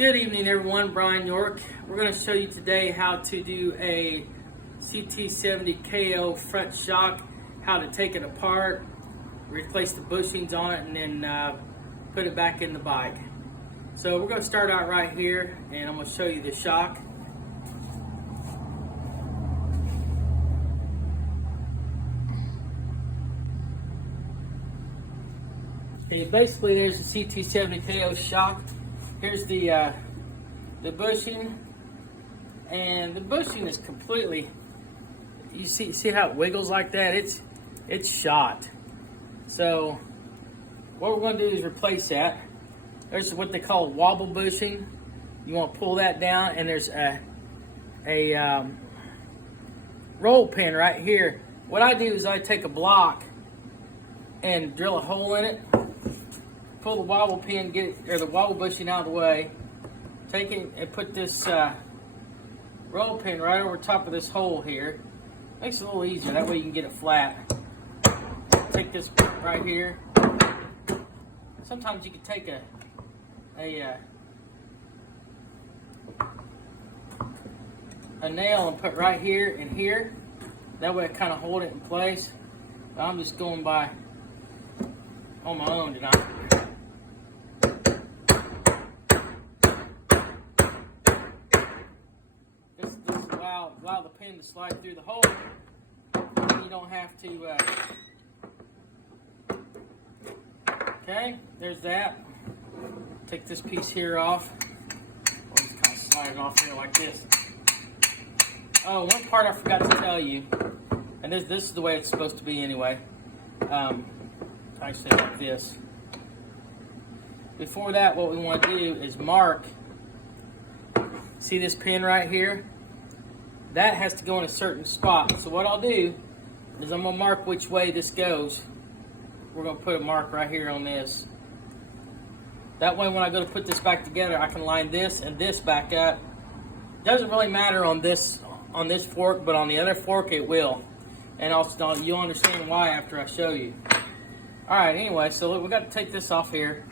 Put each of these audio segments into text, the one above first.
Good evening everyone, Brian York. We're going to show you today how to do a ct70 KO front shock, how to take it apart, replace the bushings on it, and then put it back in the bike. So we're going to start out right here, and I'm going to show you the shock. Okay, basically there's the ct70 KO shock. Here's the bushing, and the bushing is completely, you see how it wiggles like that? It's shot. So what we're going to do is replace that. There's what they call wobble bushing. You want to pull that down, and there's a roll pin right here. What I do is I take a block and drill a hole in it, pull the wobble pin, the wobble bushing out of the way, take it and put this roll pin right over top of this hole here. Makes it a little easier, that way you can get it flat. Take this right here. Sometimes you can take a nail and put right here and here. That way I kind of hold it in place. But I'm just going by on my own tonight. Allow the pin to slide through the hole. You don't have to. Okay, there's that. Take this piece here off. I'll just kind of slide it off here like this. Oh, one part I forgot to tell you, and this is the way it's supposed to be anyway. I say like this. Before that, what we want to do is mark. See this pin right here? That has to go in a certain spot. So what I'll do is I'm going to mark which way this goes. We're going to put a mark right here on this. That way when I go to put this back together, I can line this and this back up. Doesn't really matter on this fork, but on the other fork it will. And you'll understand why after I show you. Alright, anyway, so look, we got to take this off here.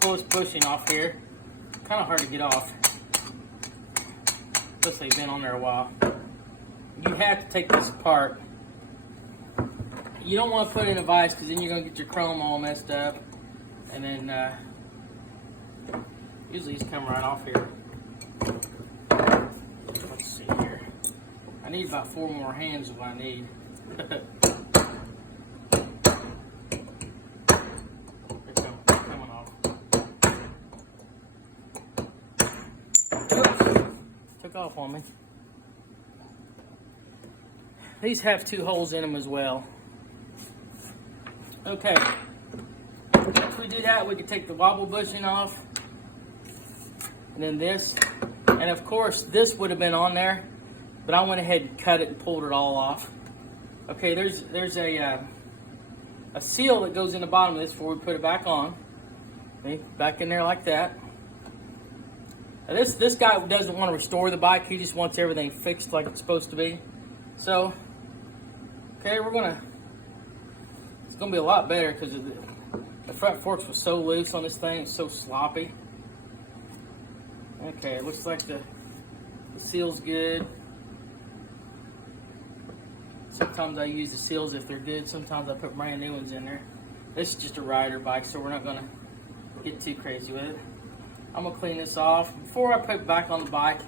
Pull this bushing off here. Kind of hard to get off. Unless they've been on there a while. You have to take this apart. You don't want to put it in a vise because then you're going to get your chrome all messed up. And then usually these come right off here. Let's see here. I need about 4 more hands of what I need. Coming off. Took off on me. These have 2 holes in them as well. Okay. Once we do that, we can take the wobble bushing off. And then this. And of course, this would have been on there, but I went ahead and cut it and pulled it all off. Okay, there's a seal that goes in the bottom of this before we put it back on. Okay, back in there like that. Now this guy doesn't want to restore the bike. He just wants everything fixed like it's supposed to be. So, okay, it's gonna be a lot better because the front forks were so loose on this thing. It's so sloppy. Okay, it looks like the seal's good. Sometimes I use the seals if they're good. Sometimes I put brand new ones in there. This is just a rider bike, so we're not gonna get too crazy with it. I'm gonna clean this off. Before I put it back on the bike,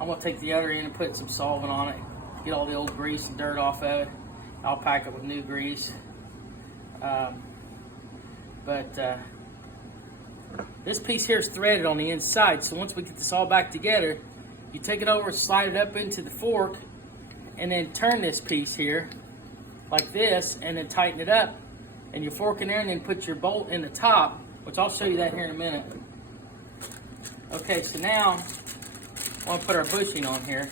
I'm gonna take the other end and put some solvent on it. Get all the old grease and dirt off of it. I'll pack it with new grease. This piece here is threaded on the inside, so once we get this all back together, you take it over, slide it up into the fork, and then turn this piece here like this, and then tighten it up, and you fork in there, and then put your bolt in the top, which I'll show you that here in a minute. Okay, so now I want to put our bushing on here.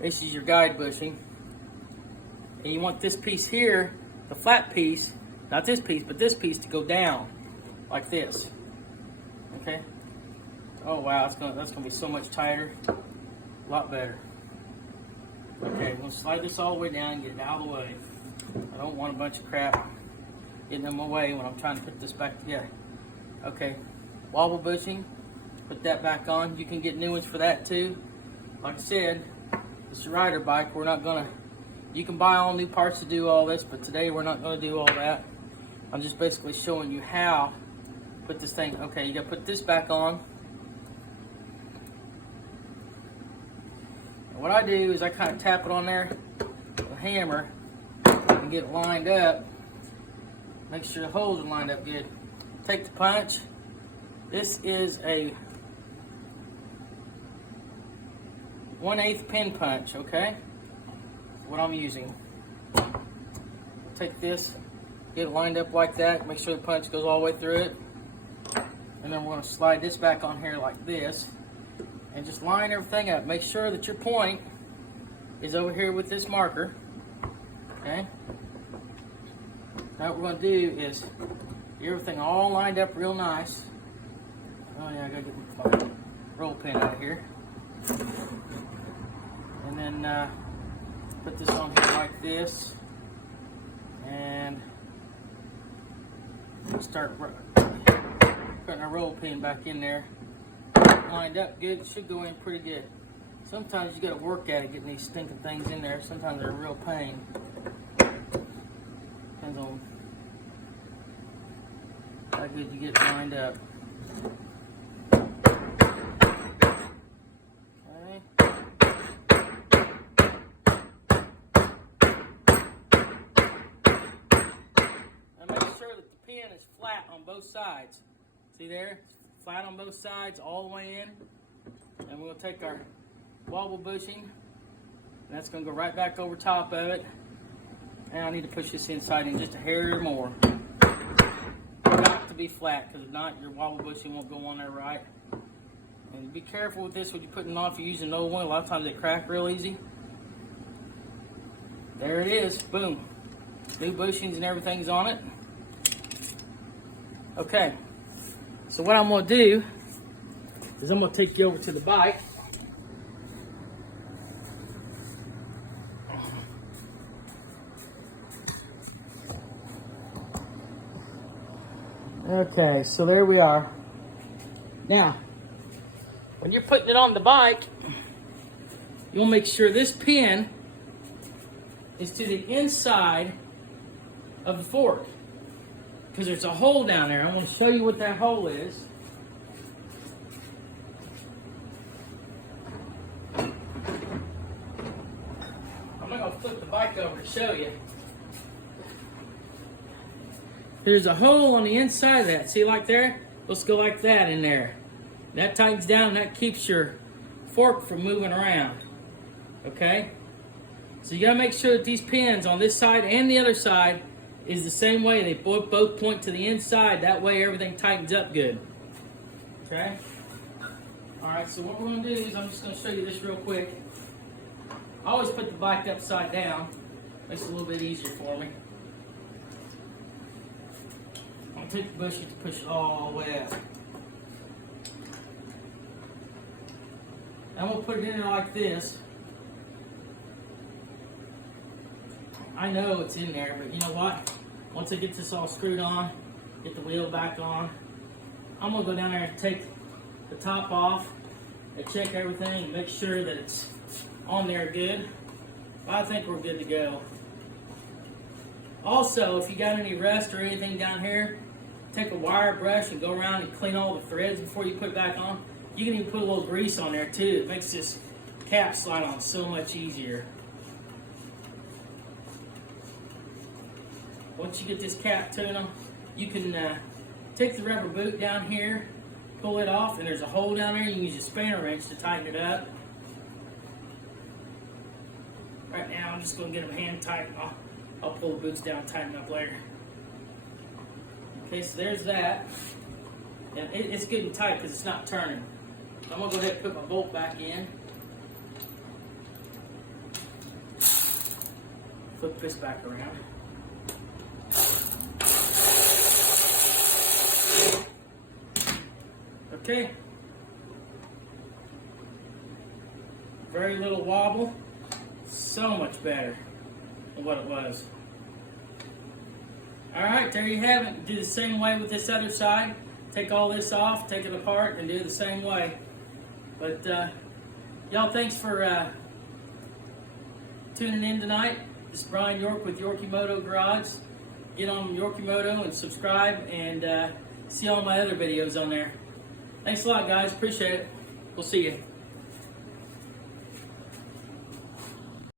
This is your guide bushing, and you want this piece here, the flat piece, not this piece, but this piece to go down like this. Okay. Oh wow, that's gonna be so much tighter, a lot better. Okay, we'll slide this all the way down and get it out of the way. I don't want a bunch of crap getting in my way when I'm trying to put this back together. Okay, wobble bushing. Put that back on. You can get new ones for that too. Like I said, it's a rider bike. We're not gonna, you can buy all new parts to do all this, but today we're not gonna do all that. I'm just basically showing you how to put this thing. Okay, you gotta put this back on. And what I do is I kind of tap it on there with a hammer and get it lined up. Make sure the holes are lined up good. Take the punch. This is a 1/8 pin punch, okay? That's what I'm using. Take this, get it lined up like that, make sure the punch goes all the way through it. And then we're gonna slide this back on here like this and just line everything up. Make sure that your point is over here with this marker, okay? Now what we're gonna do is get everything all lined up real nice. Oh yeah, I gotta get my roll pin out of here. And then put this on here like this. And start putting our roll pin back in there. Lined up good, it should go in pretty good. Sometimes you gotta work at it, getting these stinking things in there. Sometimes they're a real pain. Depends on how good you get it lined up. Pin is flat on both sides. See there? Flat on both sides, all the way in. And we'll take our wobble bushing, and that's going to go right back over top of it. And I need to push this inside in just a hair more. Got to be flat, because if not, your wobble bushing won't go on there right. And be careful with this when you're putting it on. If you're using an old one, a lot of times they crack real easy. There it is. Boom. New bushings and everything's on it. Okay, so what I'm going to do is I'm going to take you over to the bike. Okay, so there we are. Now, when you're putting it on the bike, you'll make sure this pin is to the inside of the fork. Because there's a hole down there. I want to show you what that hole is. I'm not going to flip the bike over to show you. There's a hole on the inside of that. See, like there? Let's go like that in there. That tightens down and that keeps your fork from moving around. Okay? So you got to make sure that these pins on this side and the other side is the same way. They both point to the inside. That way everything tightens up good. Okay? Alright, so what we're going to do is I'm just going to show you this real quick. I always put the bike upside down. Makes it a little bit easier for me. I'm going to take the bushing to push it all the way up. I'm going to put it in there like this. I know it's in there, but you know what? Once I get this all screwed on, get the wheel back on, I'm going to go down there and take the top off and check everything and make sure that it's on there good. I think we're good to go. Also, if you got any rust or anything down here, take a wire brush and go around and clean all the threads before you put it back on. You can even put a little grease on there too. It makes this cap slide on so much easier. Once you get this cap tuna, you can take the rubber boot down here, pull it off, and there's a hole down there. You can use a spanner wrench to tighten it up. Right now, I'm just going to get them hand tight. I'll pull the boots down and tighten up later. Okay, so there's that. And it's getting tight because it's not turning. I'm going to go ahead and put my bolt back in. Flip this back around. Okay. Very little wobble. So much better than what it was. Alright, there you have it. Do the same way with this other side. take all this off, take it apart, and do it the same way. But y'all, thanks for tuning in tonight. This is Brian York with Yorkimoto Garage. Get on Yorkimoto and subscribe, and see all my other videos on there. Thanks a lot, guys. Appreciate it. We'll see you.